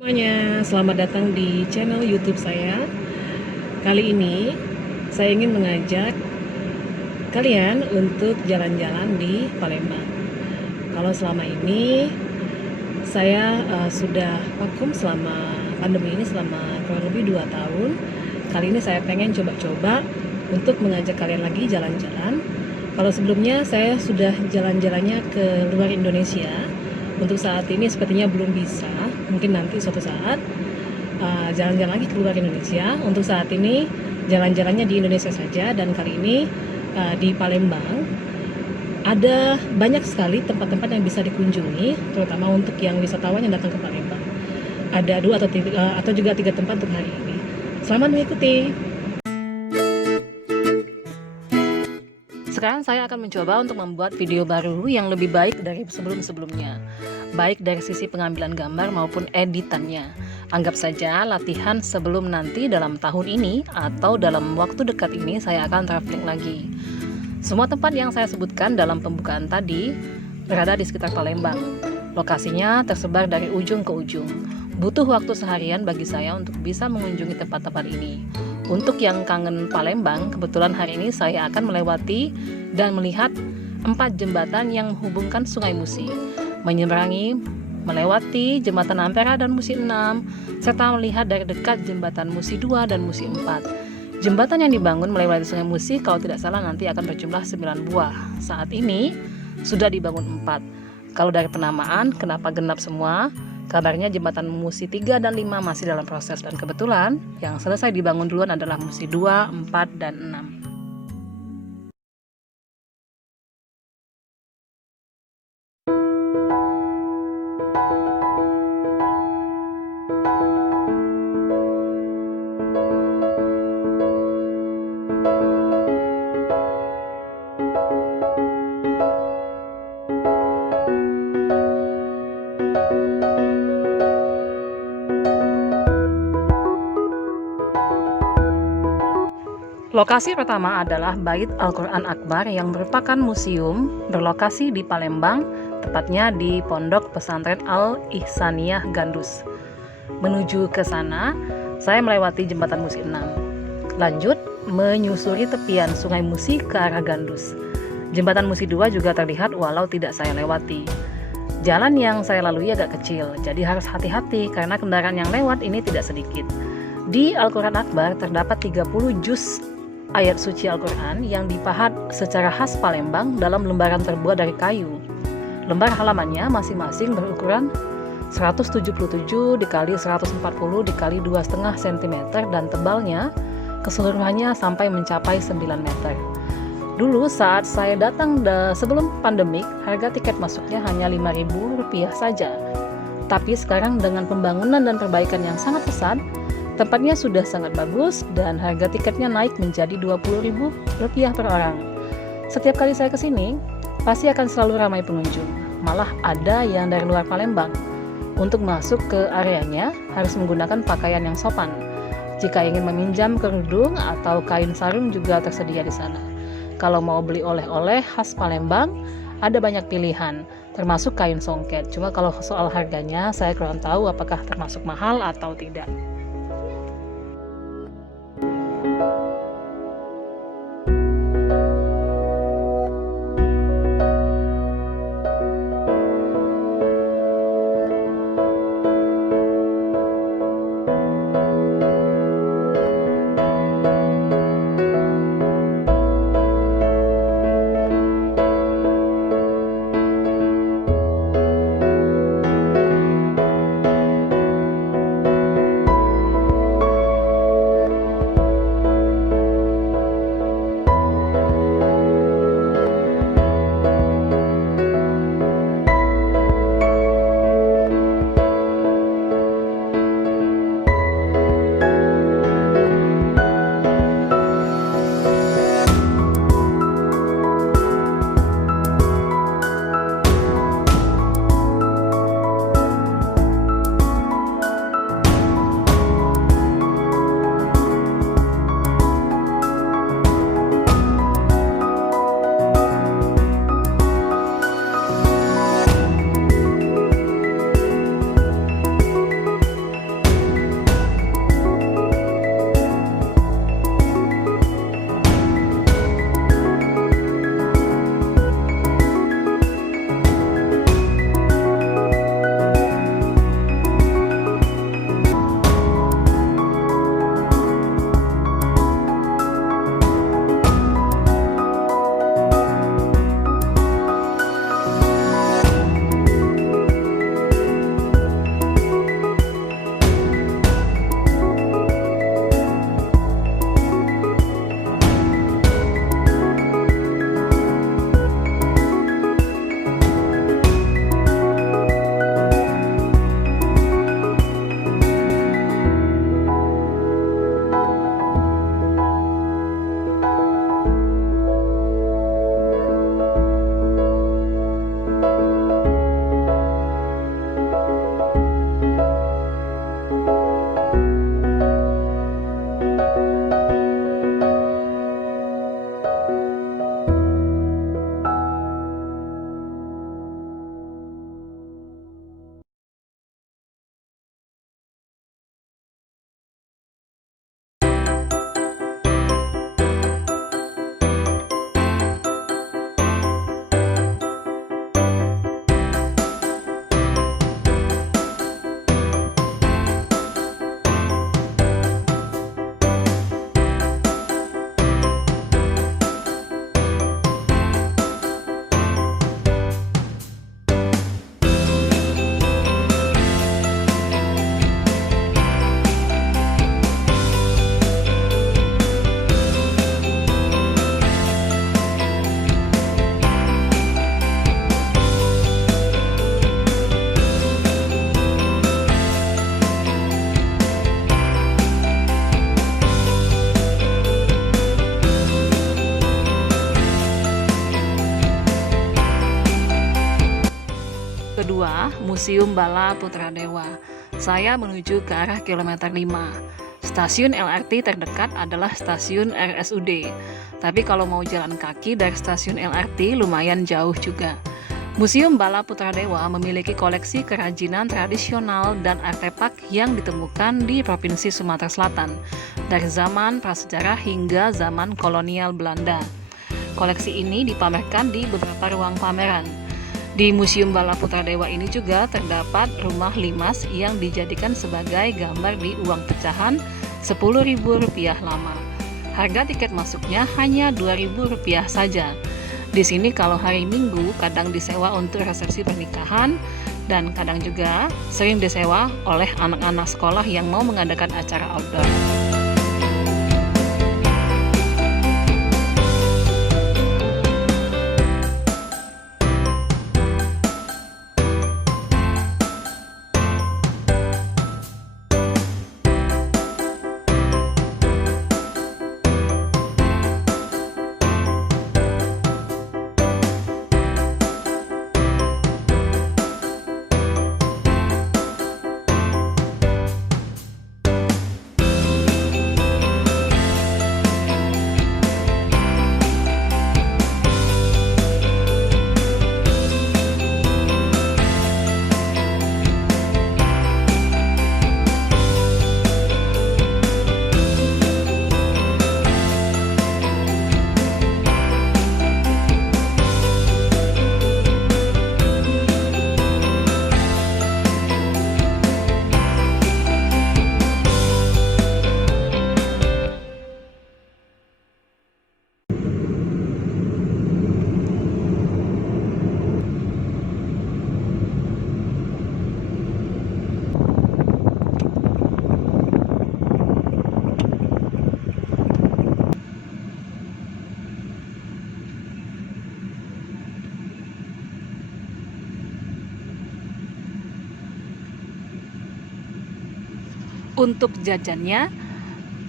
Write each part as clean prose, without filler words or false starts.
Semuanya, selamat datang di channel YouTube saya. Kali ini saya ingin mengajak kalian untuk jalan-jalan di Palembang. Kalau selama ini saya sudah vakum selama pandemi ini selama kurang lebih 2 tahun. Kali ini saya pengen coba-coba untuk mengajak kalian lagi jalan-jalan. Kalau sebelumnya saya sudah jalan-jalannya ke luar Indonesia. Untuk saat ini sepertinya belum bisa. Mungkin nanti suatu saat jalan-jalan lagi ke luar Indonesia. Untuk saat ini jalan-jalannya di Indonesia saja, dan kali ini di Palembang ada banyak sekali tempat-tempat yang bisa dikunjungi, terutama untuk yang wisatawan yang datang ke Palembang. Ada 2 atau juga 3 tempat untuk hari ini. Selamat mengikuti. Sekarang saya akan mencoba untuk membuat video baru yang lebih baik dari sebelum-sebelumnya, baik dari sisi pengambilan gambar maupun editannya. Anggap saja latihan sebelum nanti dalam tahun ini atau dalam waktu dekat ini saya akan traveling lagi. Semua tempat yang saya sebutkan dalam pembukaan tadi berada di sekitar Palembang. Lokasinya tersebar dari ujung ke ujung. Butuh waktu seharian bagi saya untuk bisa mengunjungi tempat-tempat ini. Untuk yang kangen Palembang, kebetulan hari ini saya akan melewati dan melihat 4 jembatan yang menghubungkan Sungai Musi, menyeberangi, melewati jembatan Ampera dan Musi 6, serta melihat dari dekat jembatan Musi 2 dan Musi 4. Jembatan yang dibangun melewati Sungai Musi kalau tidak salah nanti akan berjumlah 9 buah. Saat ini sudah dibangun 4. Kalau dari penamaan, kenapa genap semua? Kabarnya jembatan Musi 3 dan 5 masih dalam proses, dan kebetulan yang selesai dibangun duluan adalah Musi 2, 4, dan 6. Lokasi pertama adalah Bait Al-Quran Akbar yang merupakan museum berlokasi di Palembang, tepatnya di Pondok Pesantren Al-Ihsaniyah Gandus. Menuju ke sana, saya melewati jembatan Musi 6. Lanjut, menyusuri tepian Sungai Musi ke arah Gandus. Jembatan Musi 2 juga terlihat walau tidak saya lewati. Jalan yang saya lalui agak kecil, jadi harus hati-hati karena kendaraan yang lewat ini tidak sedikit. Di Al-Quran Akbar terdapat 30 juz ayat suci Al-Quran yang dipahat secara khas Palembang dalam lembaran terbuat dari kayu. Lembar halamannya masing-masing berukuran 177 dikali 140 dikali 2,5 cm dan tebalnya keseluruhannya sampai mencapai 9 meter. Dulu saat saya datang sebelum pandemik, harga tiket masuknya hanya Rp5.000 saja. Tapi sekarang dengan pembangunan dan perbaikan yang sangat pesat, tempatnya sudah sangat bagus dan harga tiketnya naik menjadi Rp20.000 per orang. Setiap kali saya kesini, pasti akan selalu ramai pengunjung. Malah ada yang dari luar Palembang. Untuk masuk ke areanya harus menggunakan pakaian yang sopan. Jika ingin meminjam kerudung atau kain sarung juga tersedia di sana. Kalau mau beli oleh-oleh khas Palembang, ada banyak pilihan, termasuk kain songket. Cuma kalau soal harganya, saya kurang tahu apakah termasuk mahal atau tidak. Museum Bala Putradewa. Saya menuju ke arah kilometer 5. Stasiun LRT terdekat adalah stasiun RSUD. Tapi kalau mau jalan kaki dari stasiun LRT lumayan jauh juga. Museum Bala Putradewa memiliki koleksi kerajinan tradisional dan artefak yang ditemukan di Provinsi Sumatera Selatan dari zaman prasejarah hingga zaman kolonial Belanda. Koleksi ini dipamerkan di beberapa ruang pameran. Di Museum Bala Putradewa ini juga terdapat rumah limas yang dijadikan sebagai gambar di uang pecahan Rp10.000 lama. Harga tiket masuknya hanya Rp2.000 saja. Di sini kalau hari Minggu kadang disewa untuk resepsi pernikahan dan kadang juga sering disewa oleh anak-anak sekolah yang mau mengadakan acara outdoor. Untuk jajannya,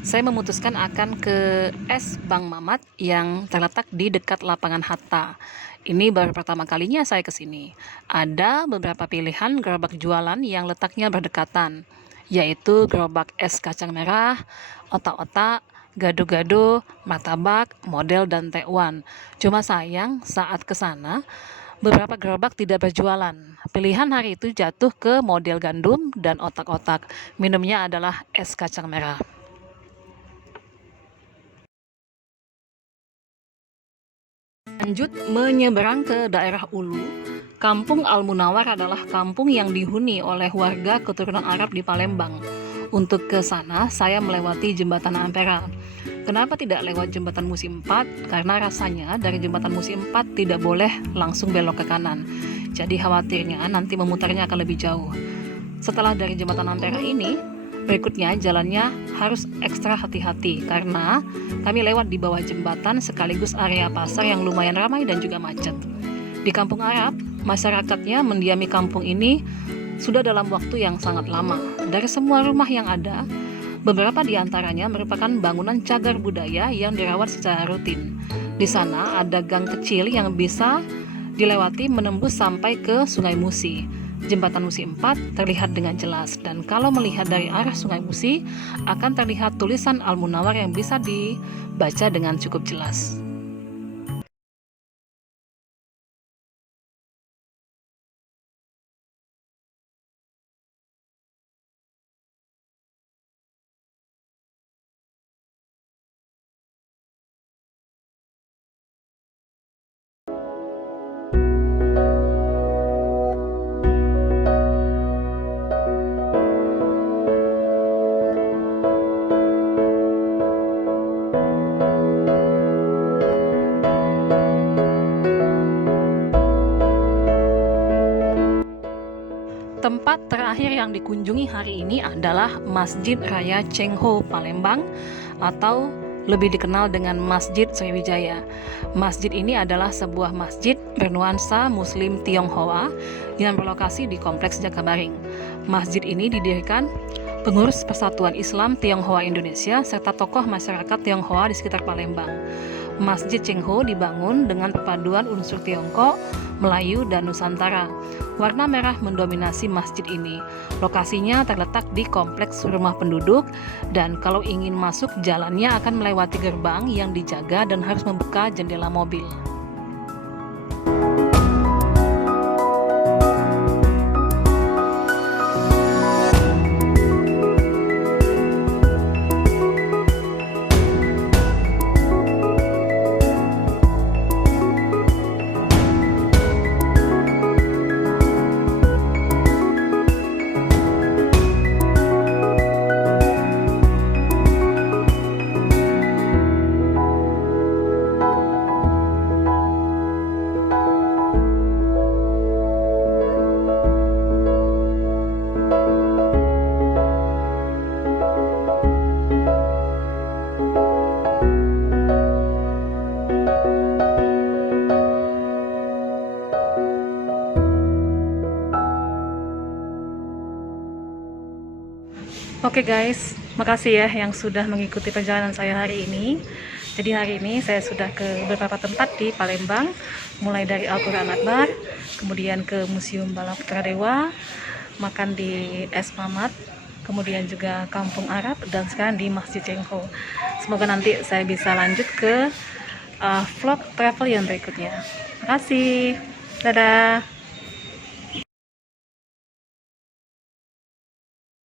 saya memutuskan akan ke Es Bang Mamat yang terletak di dekat lapangan Hatta. Ini baru pertama kalinya saya ke sini. Ada beberapa pilihan gerobak jualan yang letaknya berdekatan, yaitu gerobak es kacang merah, otak-otak, gado-gado, martabak, model, dan tekwan. Cuma sayang saat ke sana, beberapa gerobak tidak berjualan. Pilihan hari itu jatuh ke model gandum dan otak-otak. Minumnya adalah es kacang merah. Lanjut menyeberang ke daerah Ulu. Kampung Al-Munawar adalah kampung yang dihuni oleh warga keturunan Arab di Palembang. Untuk ke sana, saya melewati jembatan Ampera. Kenapa tidak lewat jembatan Musi 4? Karena rasanya dari jembatan Musi 4 tidak boleh langsung belok ke kanan. Jadi khawatirnya nanti memutarnya akan lebih jauh. Setelah dari jembatan Ampera ini, berikutnya jalannya harus ekstra hati-hati karena kami lewat di bawah jembatan sekaligus area pasar yang lumayan ramai dan juga macet. Di kampung Arab, masyarakatnya mendiami kampung ini sudah dalam waktu yang sangat lama. Dari semua rumah yang ada, beberapa di antaranya merupakan bangunan cagar budaya yang dirawat secara rutin. Di sana ada gang kecil yang bisa dilewati menembus sampai ke Sungai Musi. Jembatan Musi 4 terlihat dengan jelas dan kalau melihat dari arah Sungai Musi akan terlihat tulisan Al-Munawar yang bisa dibaca dengan cukup jelas. Tempat terakhir yang dikunjungi hari ini adalah Masjid Raya Cheng Ho Palembang atau lebih dikenal dengan Masjid Sriwijaya. Masjid ini adalah sebuah masjid bernuansa Muslim Tionghoa yang berlokasi di Kompleks Jakabaring. Masjid ini didirikan pengurus Persatuan Islam Tionghoa Indonesia serta tokoh masyarakat Tionghoa di sekitar Palembang. Masjid Cheng Ho dibangun dengan perpaduan unsur Tiongkok, Melayu, dan Nusantara. Warna merah mendominasi masjid ini. Lokasinya terletak di kompleks rumah penduduk dan kalau ingin masuk jalannya akan melewati gerbang yang dijaga dan harus membuka jendela mobil. Oke guys, makasih ya yang sudah mengikuti perjalanan saya hari ini. Jadi hari ini saya sudah ke beberapa tempat di Palembang, mulai dari Al-Quran Akbar, kemudian ke Museum Bala Putra Dewa, makan di Es Mamat, kemudian juga Kampung Arab, dan sekarang di Masjid Cengho. Semoga nanti saya bisa lanjut ke vlog travel yang berikutnya. Makasih, dadah.